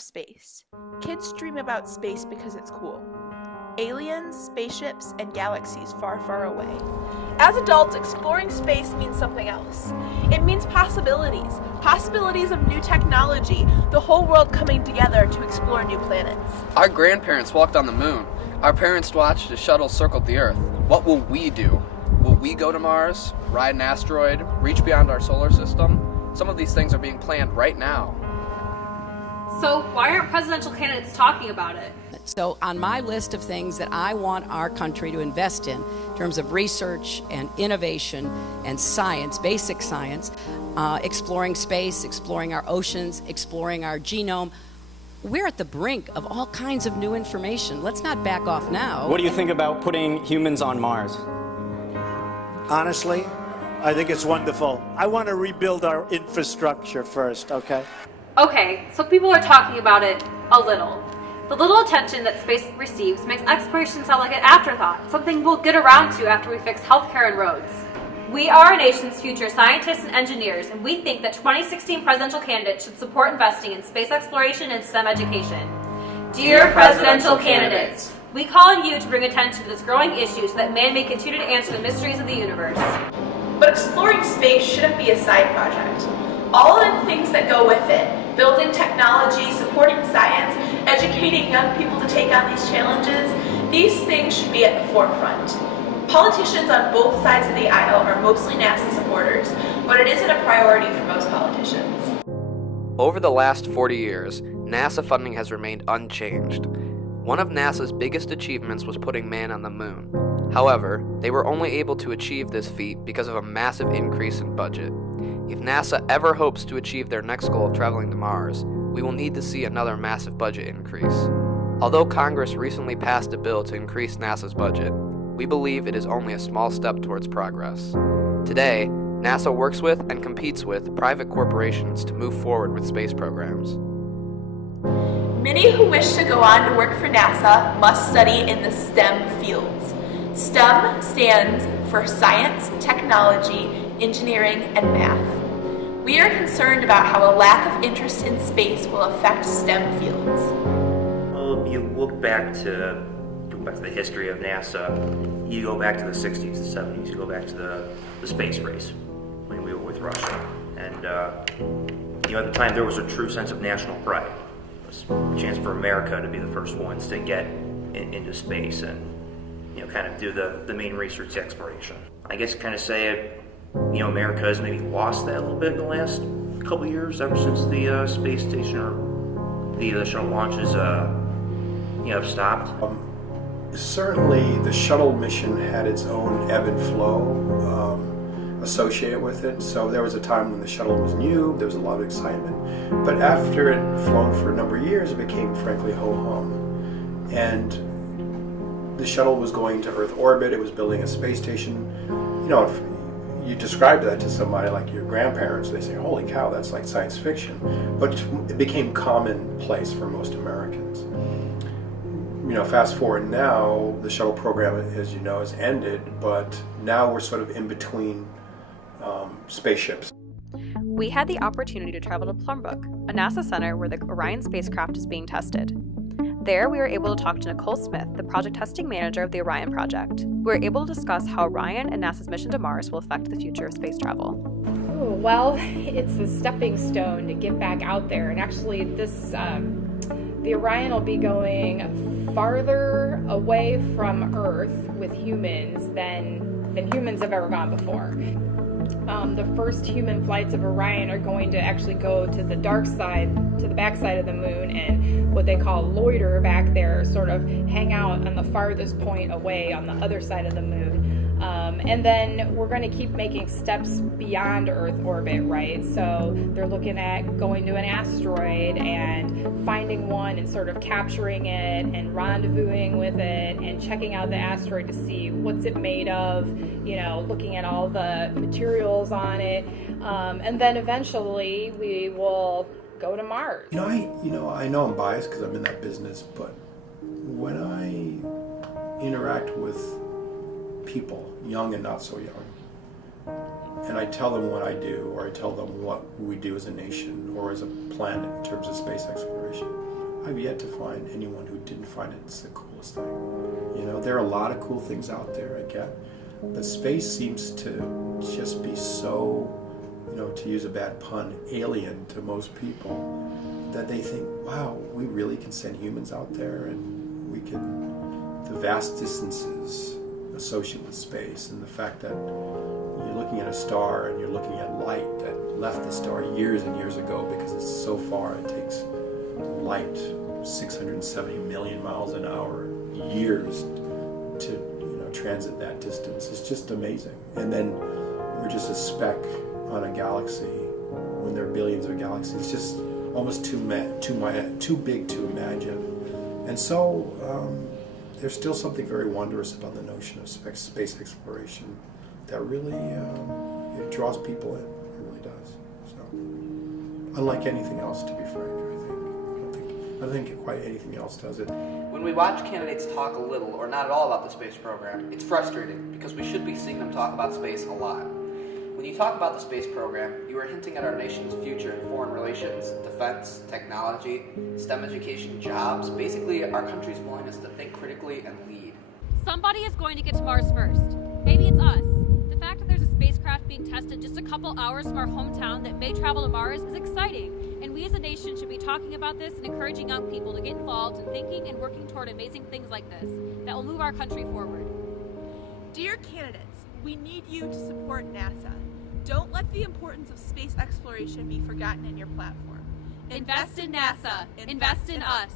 space. Kids dream about space because it's cool. Aliens, spaceships, and galaxies far, far away. As adults, exploring space means something else. It means possibilities. Possibilities of new technology, the whole world coming together to explore new planets. Our grandparents walked on the moon. Our parents watched the shuttle circle the Earth. What will we do? Will we go to Mars, ride an asteroid, reach beyond our solar system? Some of these things are being planned right now. So why aren't presidential candidates talking about it? So on my list of things that I want our country to invest in terms of research and innovation and science, basic science, exploring space, exploring our oceans, exploring our genome, we're at the brink of all kinds of new information. Let's not back off now. What do you think about putting humans on Mars? Honestly, I think it's wonderful. I want to rebuild our infrastructure first, okay? Okay, so people are talking about it a little. The little attention that space receives makes exploration sound like an afterthought, something we'll get around to after we fix healthcare and roads. We are our nation's future scientists and engineers, and we think that 2016 presidential candidates should support investing in space exploration and STEM education. Dear presidential candidates, we call on you to bring attention to this growing issue so that man may continue to answer the mysteries of the universe. But exploring space shouldn't be a side project. All of the things that go with it, building technology, supporting science, educating young people to take on these challenges, these things should be at the forefront. Politicians on both sides of the aisle are mostly NASA supporters, but it isn't a priority for most politicians. Over the last 40 years, NASA funding has remained unchanged. One of NASA's biggest achievements was putting man on the moon. However, they were only able to achieve this feat because of a massive increase in budget. If NASA ever hopes to achieve their next goal of traveling to Mars, we will need to see another massive budget increase. Although Congress recently passed a bill to increase NASA's budget, we believe it is only a small step towards progress. Today, NASA works with and competes with private corporations to move forward with space programs. Many who wish to go on to work for NASA must study in the STEM fields. STEM stands for science, technology, engineering, and math. We are concerned about how a lack of interest in space will affect STEM fields. Well, you look back to the history of NASA, you go back to the 60s and 70s, you go back to the space race when we were with Russia. And at the time there was a true sense of national pride. It was a chance for America to be the first ones to get into space and kind of do the main research exploration. I guess kind of say it, America has maybe lost that a little bit in the last couple of years, ever since the space station or the shuttle launches have stopped. Certainly the shuttle mission had its own ebb and flow associated with it. So there was a time when the shuttle was new, there was a lot of excitement. But after it flown for a number of years, it became frankly ho-hum. And the shuttle was going to Earth orbit, it was building a space station. If you describe that to somebody like your grandparents, they say, holy cow, that's like science fiction. But it became commonplace for most Americans. Fast forward now, the shuttle program, as you know, has ended, but now we're sort of in between spaceships. We had the opportunity to travel to Plumbrook, a NASA center where the Orion spacecraft is being tested. There, we were able to talk to Nicole Smith, the project testing manager of the Orion project. We were able to discuss how Orion and NASA's mission to Mars will affect the future of space travel. Oh, well, it's a stepping stone to get back out there, and actually the Orion will be going farther away from Earth with humans than humans have ever gone before. The first human flights of Orion are going to actually go to the dark side, to the backside of the moon, and what they call loiter back there, sort of hang out on the farthest point away on the other side of the moon. And then we're going to keep making steps beyond Earth orbit, right? So they're looking at going to an asteroid and finding one and sort of capturing it and rendezvousing with it and checking out the asteroid to see what's it made of, looking at all the materials on it. And then eventually we will go to Mars. I know I'm biased because I'm in that business, but when I interact with people, young and not so young, and I tell them what I do, or I tell them what we do as a nation or as a planet in terms of space exploration, I've yet to find anyone who didn't find it's the coolest thing. You know, there are a lot of cool things out there, I get, but space seems to just be so, you know, to use a bad pun, alien to most people, that they think, wow, we really can send humans out there, and we can, the vast distances associated with space, and the fact that you're looking at a star and you're looking at light that left the star years and years ago because it's so far, it takes light 670 million miles an hour, years to, you know, transit that distance. It's just amazing. And then we're just a speck on a galaxy when there are billions of galaxies. It's just almost too big to imagine. And so there's still something very wondrous about the notion of space exploration that really it draws people in. It really does. So, unlike anything else, to be frank, I don't think quite anything else does it. When we watch candidates talk a little or not at all about the space program, it's frustrating because we should be seeing them talk about space a lot. When you talk about the space program, you are hinting at our nation's future in foreign relations, defense, technology, STEM education, jobs, basically our country's willingness to think critically and lead. Somebody is going to get to Mars first. Maybe it's us. The fact that there's a spacecraft being tested just a couple hours from our hometown that may travel to Mars is exciting, and we as a nation should be talking about this and encouraging young people to get involved in thinking and working toward amazing things like this that will move our country forward. Dear candidates, we need you to support NASA. Don't let the importance of space exploration be forgotten in your platform. Invest in NASA. Invest in us.